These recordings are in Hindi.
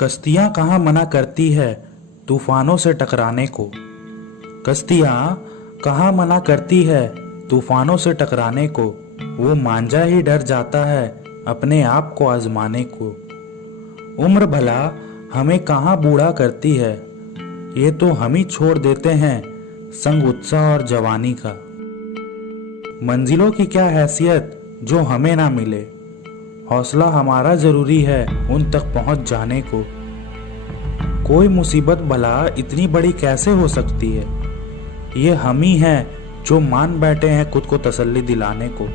कश्तियाँ कहाँ मना करती है तूफानों से टकराने को। कश्तियाँ कहाँ मना करती है तूफानों से टकराने को। वो मांझा ही डर जाता है अपने आप को आजमाने को। उम्र भला हमें कहाँ बूढ़ा करती है, ये तो हम ही छोड़ देते हैं संग उत्साह और जवानी का। मंजिलों की क्या हैसियत जो हमें ना मिले, हौसला हमारा जरूरी है उन तक पहुंच जाने को। कोई मुसीबत भला इतनी बड़ी कैसे हो सकती है, ये हम ही हैं जो मान बैठे हैं खुद को तसल्ली दिलाने को।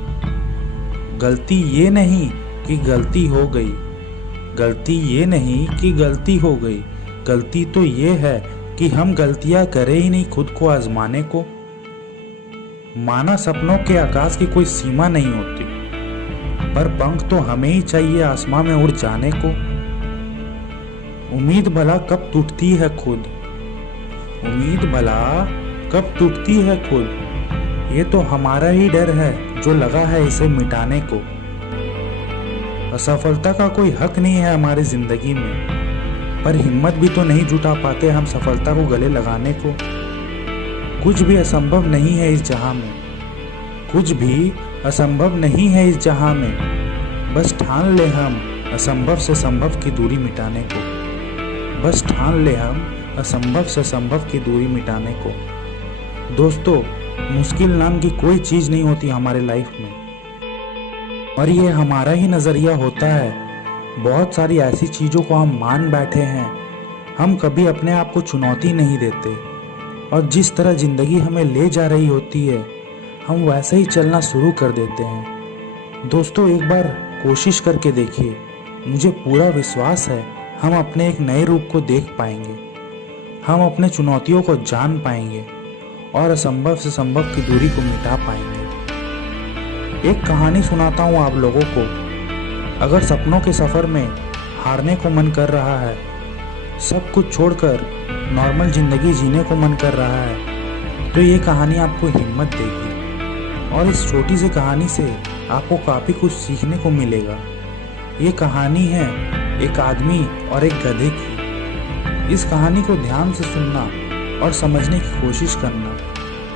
गलती ये नहीं कि गलती हो गई, गलती ये नहीं कि गलती हो गई, गलती तो ये है कि हम गलतियां करें ही नहीं खुद को आजमाने को। माना सपनों के आकाश की कोई सीमा नहीं होती, पर पंख तो हमें ही चाहिए आसमां में उड़ जाने को। उम्मीद भला कब टूटती है खुद, उम्मीद भला कब टूटती है खुद, ये तो हमारा ही डर है जो लगा है इसे मिटाने को। असफलता का कोई हक नहीं है हमारी जिंदगी में, पर हिम्मत भी तो नहीं जुटा पाते हम सफलता को गले लगाने को। कुछ भी असंभव नहीं है इस जहां में, कुछ भी असंभव नहीं है इस जहां में। बस ठान ले हम असंभव से संभव की दूरी मिटाने को, बस ठान ले हम असंभव से संभव की दूरी मिटाने को। दोस्तों, मुश्किल नाम की कोई चीज नहीं होती हमारे लाइफ में, और ये हमारा ही नजरिया होता है। बहुत सारी ऐसी चीजों को हम मान बैठे हैं, हम कभी अपने आप को चुनौती नहीं देते, और जिस तरह जिंदगी हमें ले जा रही होती है हम वैसे ही चलना शुरू कर देते हैं। दोस्तों, एक बार कोशिश करके देखिए, मुझे पूरा विश्वास है हम अपने एक नए रूप को देख पाएंगे, हम अपने चुनौतियों को जान पाएंगे और असंभव से संभव की दूरी को मिटा पाएंगे। एक कहानी सुनाता हूँ आप लोगों को। अगर सपनों के सफर में हारने को मन कर रहा है, सब कुछ छोड़कर नॉर्मल जिंदगी जीने को मन कर रहा है, तो ये कहानी आपको हिम्मत देगी, और इस छोटी सी कहानी से आपको काफ़ी कुछ सीखने को मिलेगा। ये कहानी है एक आदमी और एक गधे की। इस कहानी को ध्यान से सुनना और समझने की कोशिश करना,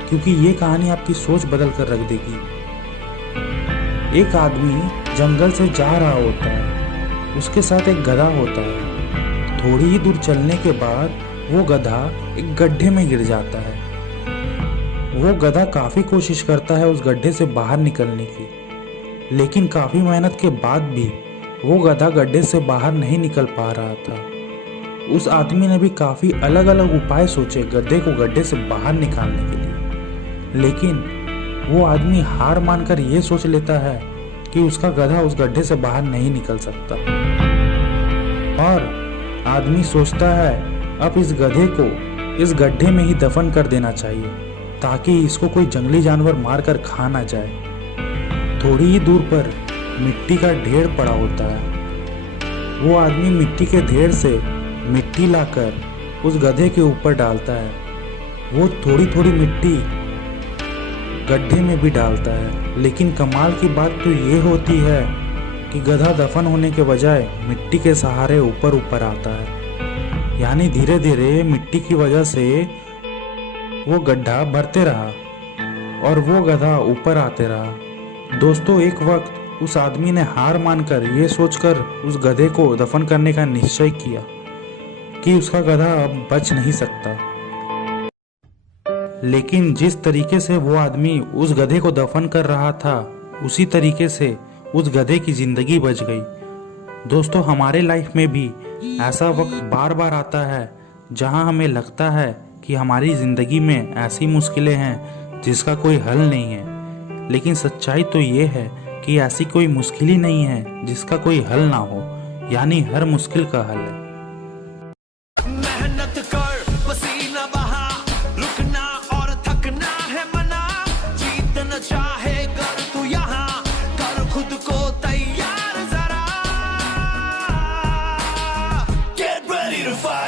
क्योंकि ये कहानी आपकी सोच बदल कर रख देगी। एक आदमी जंगल से जा रहा होता है, उसके साथ एक गधा होता है। थोड़ी ही दूर चलने के बाद वो गधा एक गड्ढे में गिर जाता है। वो गधा काफ़ी कोशिश करता है उस गड्ढे से बाहर निकलने की, लेकिन काफ़ी मेहनत के बाद भी वो गधा गड्ढे से बाहर नहीं निकल पा रहा था। उस आदमी ने भी काफ़ी अलग अलग उपाय सोचे गधे को गड्ढे से बाहर निकालने के लिए, लेकिन वो आदमी हार मानकर ये सोच लेता है कि उसका गधा उस गड्ढे से बाहर नहीं निकल सकता, और आदमी सोचता है अब इस गधे को इस गड्ढे में ही दफन कर देना चाहिए ताकि इसको कोई जंगली जानवर मारकर खा ना जाए। थोड़ी ही दूर पर मिट्टी का ढेर पड़ा होता है। वो आदमी मिट्टी के ढेर से मिट्टी लाकर उस गधे के ऊपर डालता है। वो थोड़ी थोड़ी मिट्टी गड्ढे में भी डालता है, लेकिन कमाल की बात तो ये होती है कि गधा दफन होने के बजाय मिट्टी के सहारे ऊपर ऊपर आता है। यानी धीरे धीरे मिट्टी की वजह से वो गड्ढा भरते रहा और वो गधा ऊपर आते रहा। दोस्तों, एक वक्त उस आदमी ने हार मानकर ये सोचकर उस गधे को दफन करने का निश्चय किया कि उसका गधा अब बच नहीं सकता। लेकिन जिस तरीके से वो आदमी उस गधे को दफन कर रहा था, उसी तरीके से उस गधे की जिंदगी बच गई। दोस्तों, हमारे लाइफ में भी ऐसा वक्त बार बार आता है जहां हमें लगता है कि हमारी ज़िंदगी में ऐसी मुश्किलें हैं जिसका कोई हल नहीं है, लेकिन सच्चाई तो ये है कि ऐसी कोई मुश्किल ही नहीं है जिसका कोई हल ना हो, यानी हर मुश्किल का हल है। मेहनत कर, पसीना बहा, रुकना और थकना है मना, जीतना चाहे कर तू यहाँ, कर खुद को तैयार जरा, get ready to fight।